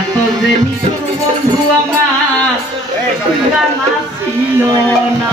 এত যে নিশুর বন্ধু আমার জানা ছিল না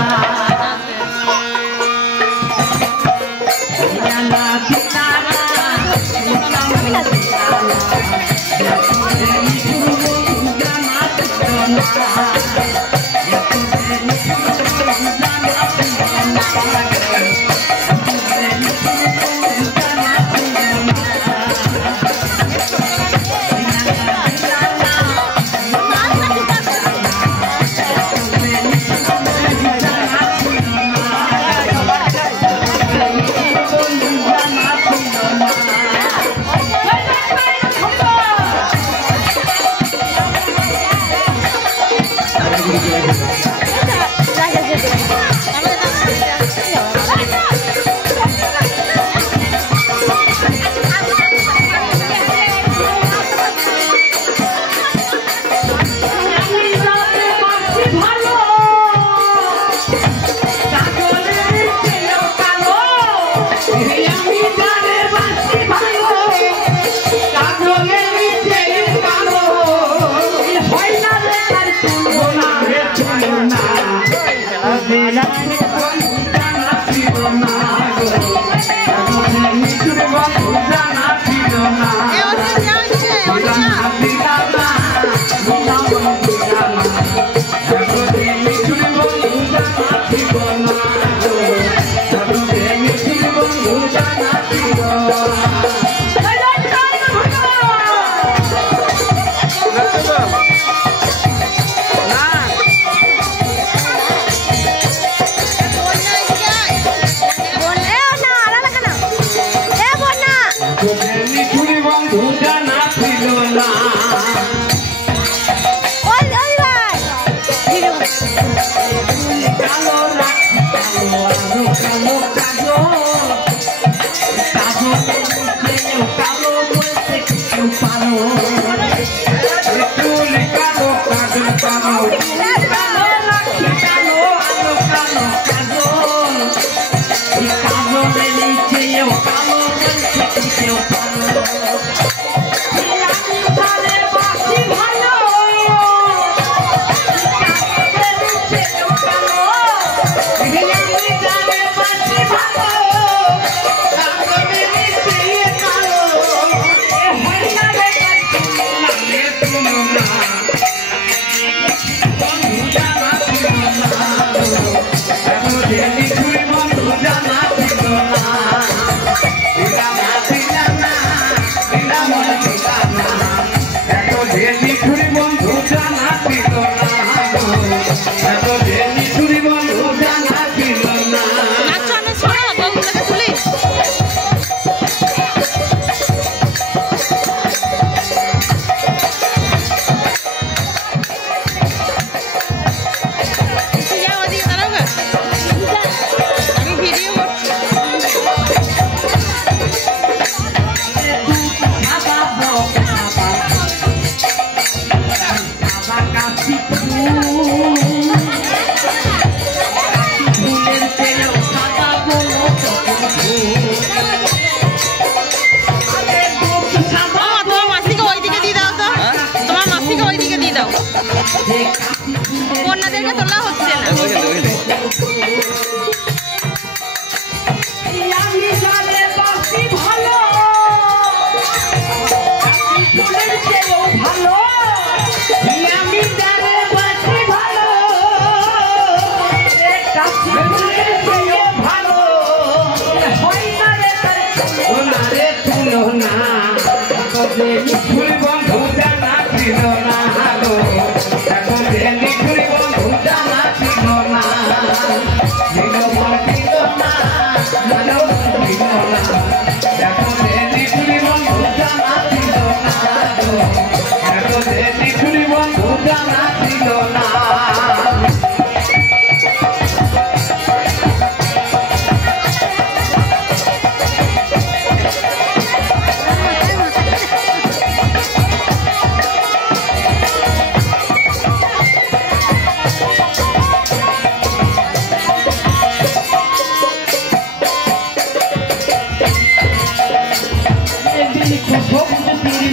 কন্যাদেরকে তোলা হচ্ছে না।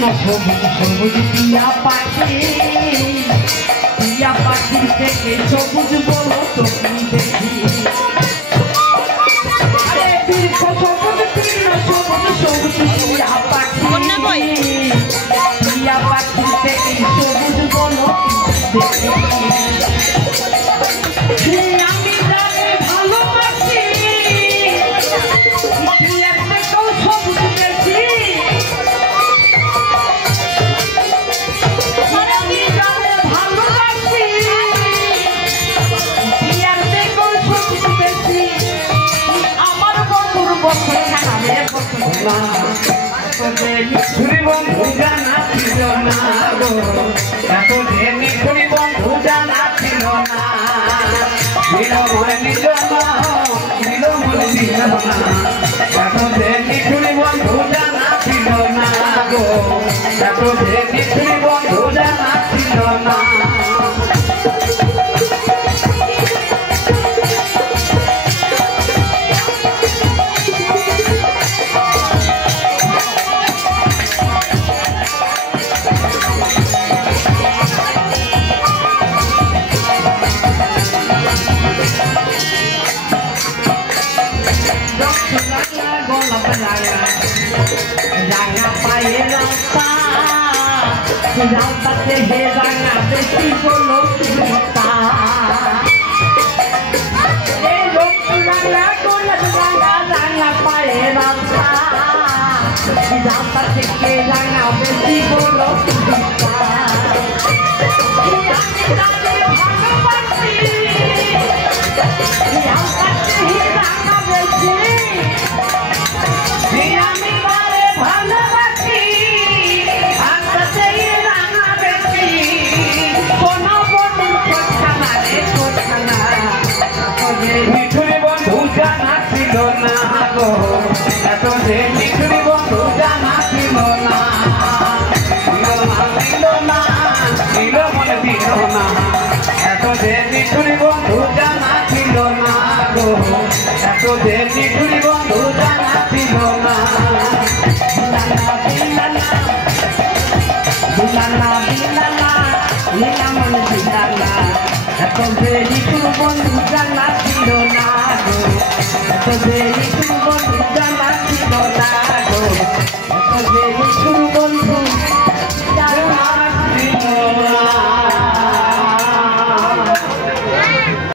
তীক্ষ্ণ সবুজ সবুজ টিয়া পাখি থেকে সবুজ বলো তুমি দেখি দীর্ঘ সবুজ তীক্ষ্ণ সবুজ সবুজ টিয়া পাখি থেকে সবুজ বলো দেখি আমি জানি ভালোবাসি সবুজ দেখি বন্ধু জানা ছিল না গো এত মিঠুরি বন্ধু জানা ছিল না ছিল মনে নিজ ছিল মনে নিজ না এত মিঠুরি বন্ধু জানা ছিল না গো এত মিঠুরি বন্ধু জানা ছিল না রাঙা পায়ে রাস্তা রাস্তাতে হে রাঙা বেশি হলো রাঙা পায়ে রাস্তা রাস্তা থেকে রাঙা বেশি হলো মিঠুরি বন্ধু জানা ছিল না গো এত মিঠুরি বন্ধু জানা ছিল না ছিল না ছিল মনে দিল না এত মিঠুরি বন্ধু জানা ছিল না গো এত মিঠুরি বন্ধু জানা ছিল না বন্ধু জানা ছিল না গো এত